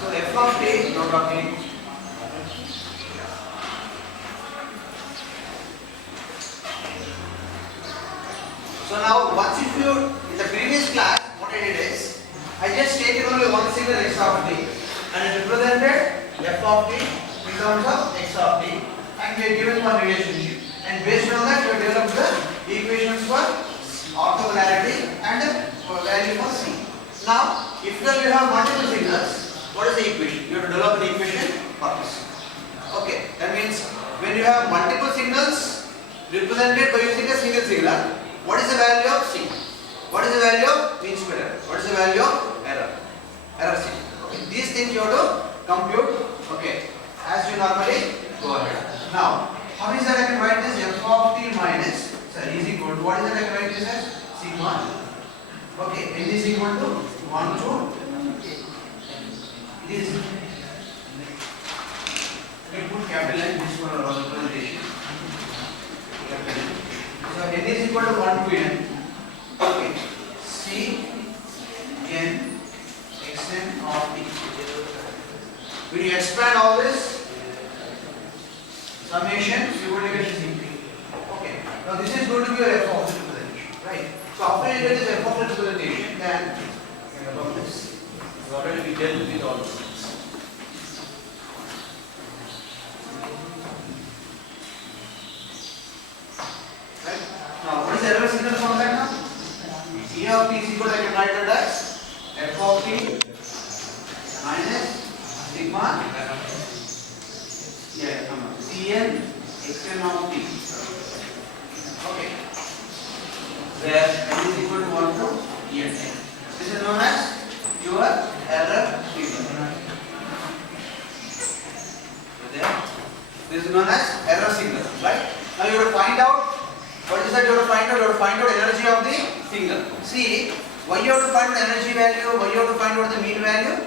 So f of t, no talking. So now once if you in the previous class what I did is I just taken only one single x of t and it represented f of t in terms of x of t and we are given one relationship and based on that we have developed the equations for orthogonality and value for c. Now if you have multiple signals, what is the equation? You have to develop an equation for this. Okay, that means when you have multiple signals represented by using a single signal, what is the value of c? What is the value of mean square error? What is the value of error? Error c. Okay, these things you have to compute. Okay, as you normally go ahead. Now, how is that I can write this f of t minus is equal to what is that I can write this as sigma. Okay, n is equal to 1 to this. We put capital N this for representation. So n is equal to 1 to n. Okay, c n xn of t. When you expand all this summation, you will get this increase. Okay, now this is going to be your f of representation, right? So after you get this f of representation, then about this. You already be dealt with all this. Right? Now what is the error signal from that now? E of t is equal to I can write that as f of t minus sigma Cn xn of t. Okay. Where n is equal to 1 to n. This is known as your error signal. This is known as error signal, right? Now you have to find out what is that you have to find out. You have to find out energy of the signal. See, why you have to find the energy value? Why you have to find out the mean value?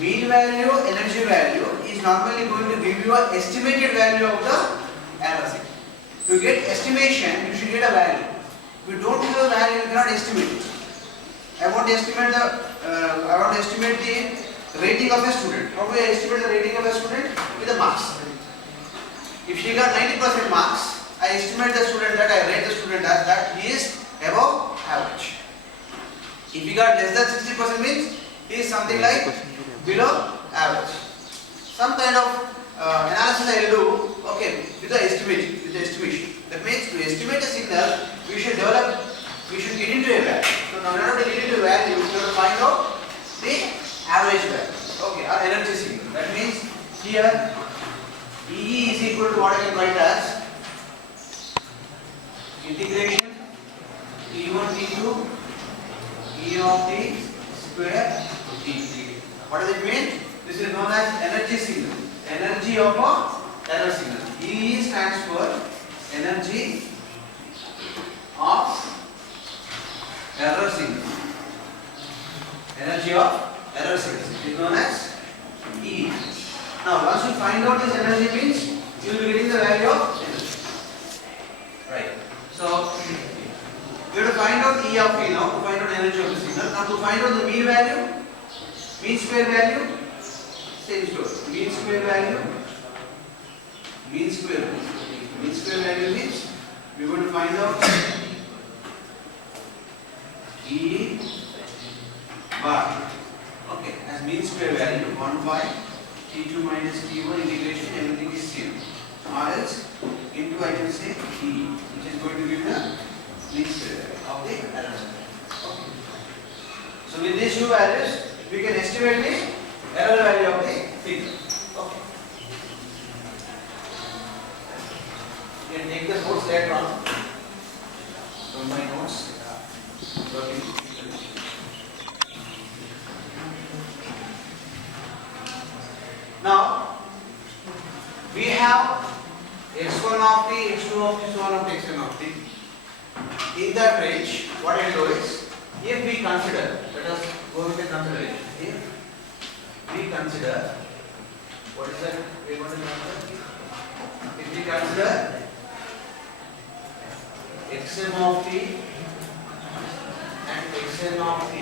Mean value, energy value is normally going to give you an estimated value of the error signal. To get estimation, you should get a value. If you don't have a value, you cannot estimate it. I want to estimate the rating of a student. How do I estimate the rating of a student? With the marks. If she got 90% marks, I estimate the student that I rate the student as that he is above average. If he got less than 60% means he is something like below average. Some kind of analysis I will do, okay, with the estimation. That means to estimate a signal, we should get into a value. So now in order to get into a value, we have to find out the average value. Okay, our energy signal. That means here E is equal to what I can write as integration T1 T2 E of t square t. What does it mean? This is known as energy signal. Energy of a error signal. E stands for energy of error signal. Energy of error signal is known as E. Now once you find out this energy means you will be getting the value of energy. Right. So we have to find out E of t now to find out energy of the signal. Now to find out the mean value, mean square value, same story. Mean square value means we are going to find out E bar. Okay, as mean square value 1 by T2 minus T1 integration, everything is same. Or else into I can say E, which is going to give the mean square of the error. Okay. So with these two values, we can estimate the error value of the signal. Okay. You can take the notes later on. From my notes. Okay. Now we have x1 of t, x2 of t, so on of t, xn of t. In that range, what I will do is, if we consider, let us go with the consideration. If we consider, what is that we want to consider? If we consider xm of t and xn of t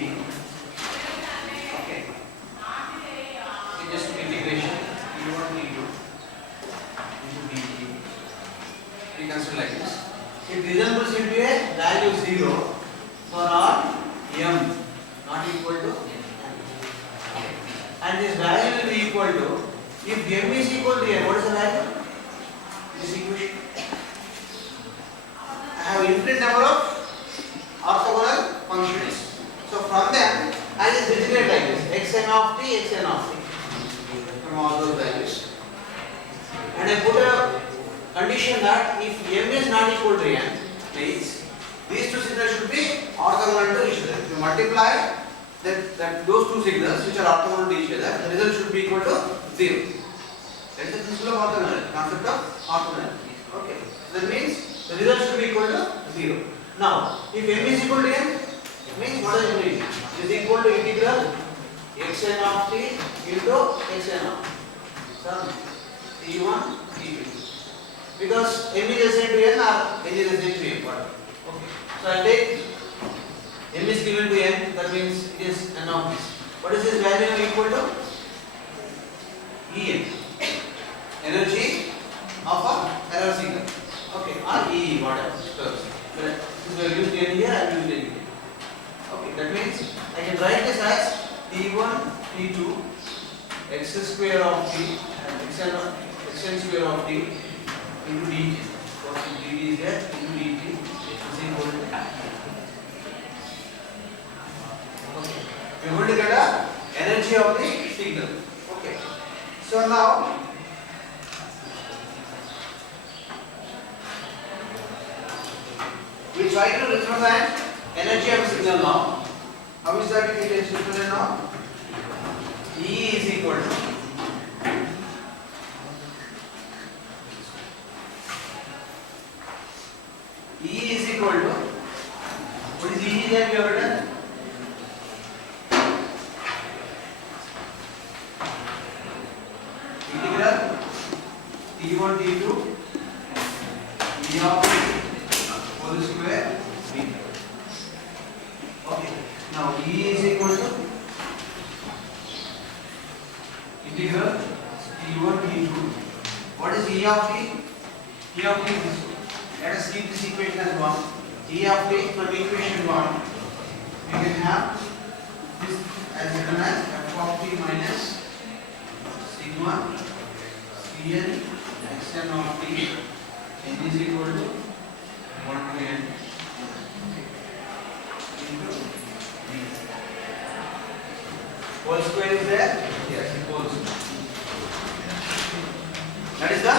If m is equal to n, what is the value? This equation. I have infinite number of orthogonal functions. So from them, I just integrate like this: xn of t, xn of t, from all those values. And I put a condition that if m is not equal to n, means these two signals should be orthogonal to each other. If you multiply those two signals which are orthogonal to each other, the result should be equal to 0. That is the principle of orthogonality, concept of orthogonality. Okay. So that means the result should be equal to 0. Now, if m is equal to n, means what does it mean? It is equal to integral xn of t into xn of t1 t2. Because m is assigned to n or n is assigned to m. Okay. So I take m is given to n, that means it is n of this. What is this value equal to? En. Energy of a error signal. Okay, or E, whatever. Since we have used n here, I will use n here. Okay, that means I can write this as t1, t2, x square of t, and xn square of t into dt. So dt is there, into dt is equal to. Okay, we are going to get a energy of the signal. Okay, so now we try to represent energy of a signal now. How is that it is represented now? E is equal to what is E that we have written? Integral t1 t2 e of t whole square b. Okay. Now E is equal to integral t1 t2. What is E of t? E of t is this. Let us keep this equation as 1. E of t from equation 1. We can have this as written as f of t minus sigma cn xn of t n is equal to 1 to n into d. Whole square is there? Yes, whole square. That is the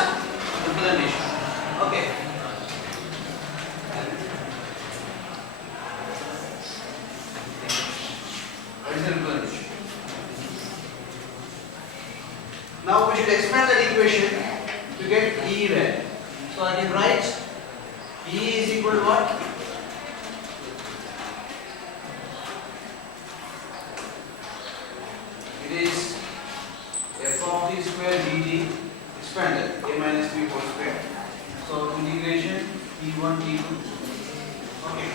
representation. Okay. That is the representation. Now we should expand that equation to get E value. So I can write E is equal to what? It is f of t square dt expanded a minus b whole square. So integration t1 t2. Okay.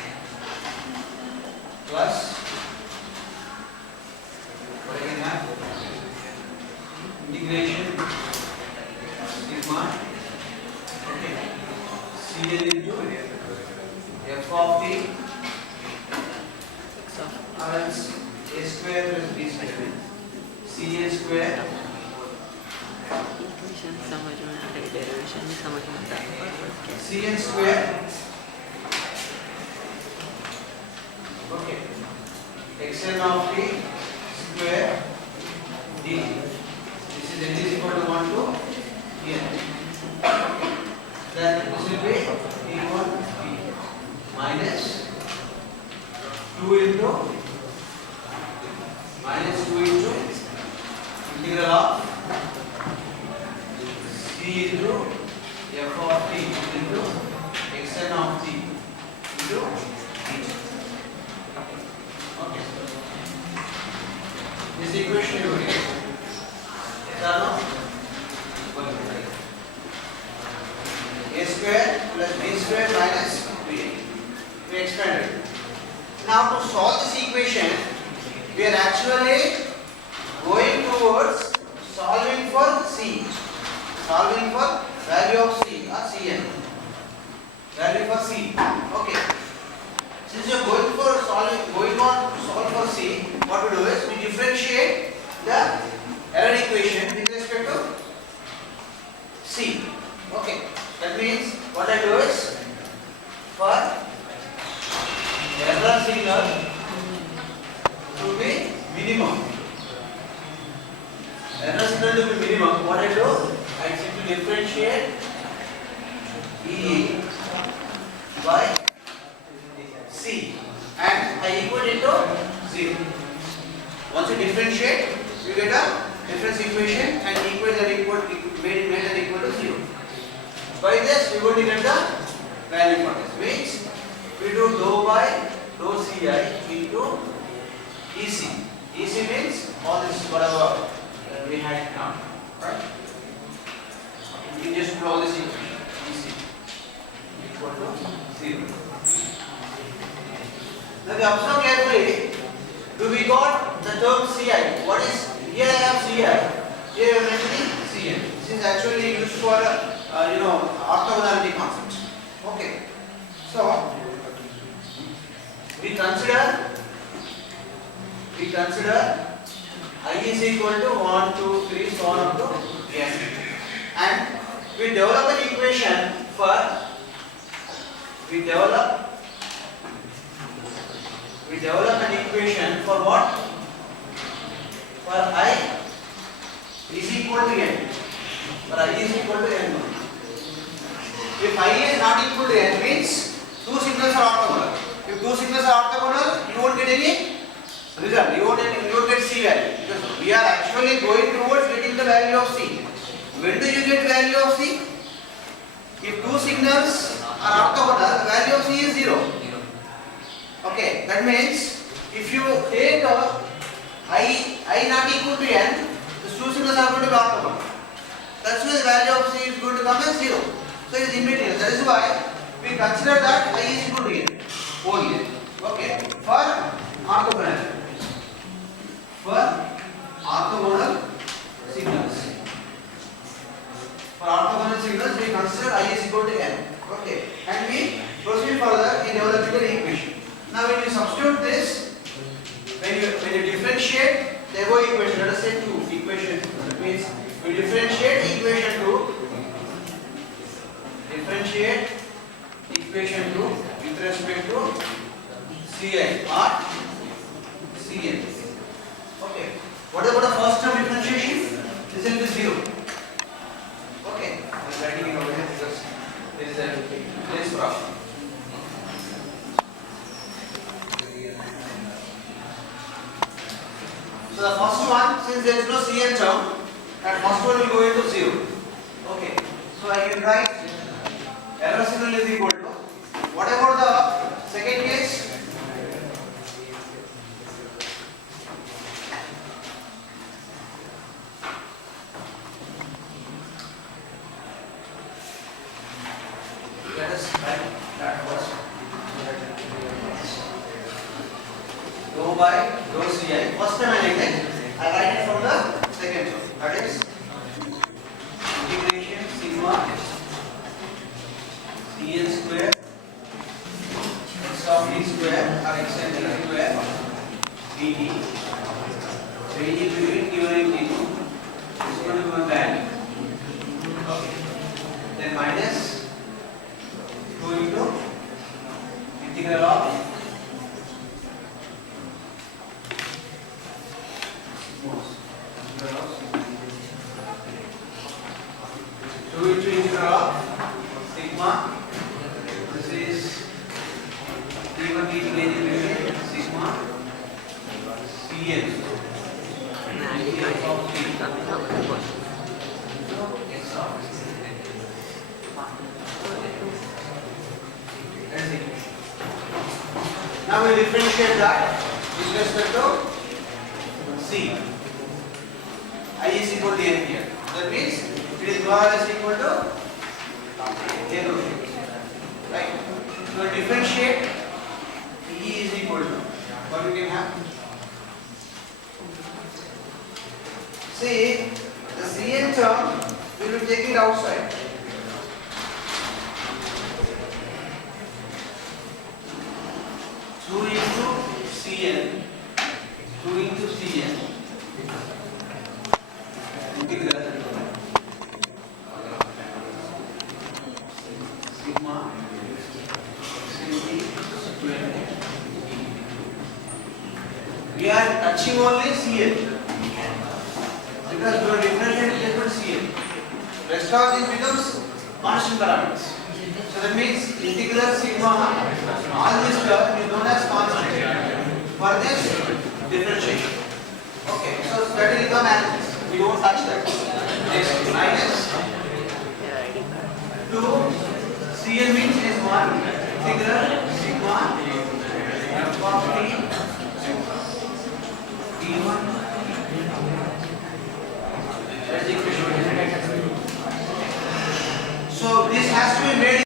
Plus what I can have integration sigma. Okay. Cn into f of t else a square plus b square. Cn square equation समझ में आ रही, derivation भी समझ में आता है। Cn square. Okay. Xn of t square d. This is n is equal to 1 to n. Then this will be t1 t minus 2 into integral of c into f of t into xn of t into d. Okay. This equation you will get. Yes or no? A square plus b square minus b. We expanded. Now to solve this equation, we are actually going towards solving for c. Solving for value of c or cn. Value for c. Okay. Since you are going on to solve for c, what we do is we differentiate the error equation with respect to what I do? I simply differentiate E by C and I equal it to 0. Once you differentiate, you get a difference equation and equate that equal made that equal to 0. By this, we will get the value for this. Means we do dou by dou Ci into EC. EC means all this whatever we had now, right? We just put all this equation. EC equal to 0. Now we observe carefully. Do we got the term Ci? What is here? I have Ci. Here I am mentioning Cn. This is actually used for orthogonality concept. Okay. So we consider I is equal to 1, 2, 3, so on up to n, and we develop an equation for an equation for what? For I is equal to n. For I is equal to n. If I is not equal to n means two signals are orthogonal. If two signals are orthogonal, you won't get any result. You won't get C value because we are actually going towards getting the value of C. When do you get value of C? If two signals are orthogonal, the value of C is 0. Okay, that means if you take I not equal to n, the two signals are going to be orthogonal. That's why the value of C is going to come as 0. So it is immaterial. That is why we consider that I is equal to n only. Okay, for orthogonal signals. For orthogonal signals, we consider I is equal to n. Okay, and we proceed further in developing the equation. Now, when you substitute this, when you differentiate the above equation, let us say 2 equation. That means we differentiate equation 2 with respect to Ci or Cn. Okay. What about the first term differentiation? This will be 0. Okay. I am writing it over here because there is a place problem. So the first one, since there is no Cn term, that first one will go into 0. Okay. So I can write error signal is equal to. What about the second case? Let us write that first. Dou by dou Ci. First time I write it. I write it from the second term. That is integration sigma Cn square x of d square or x and d square dt. Ranging between q and q is going to be one value. Okay. Then minus 2 into integral of 2 into integral of sigma. This is d1 dt sigma Cn x of t x of now we differentiate that with respect to C. I is equal to n here. That means it is more or less equal to n. Right? So differentiate E is equal to what we can have. See, the Cn term we will take it outside. Two into Cn integral sigma Cn square. We are touching only Cn because we are differentiating just CL. Rest of these becomes constant parameters. So that means integral sigma all this term is known as constant for this differentiation. Okay, so that will become analysis. We don't touch that. Next, minus 2 CL means is 1 integral sigma f of t d1. That is the equation. So this has to be made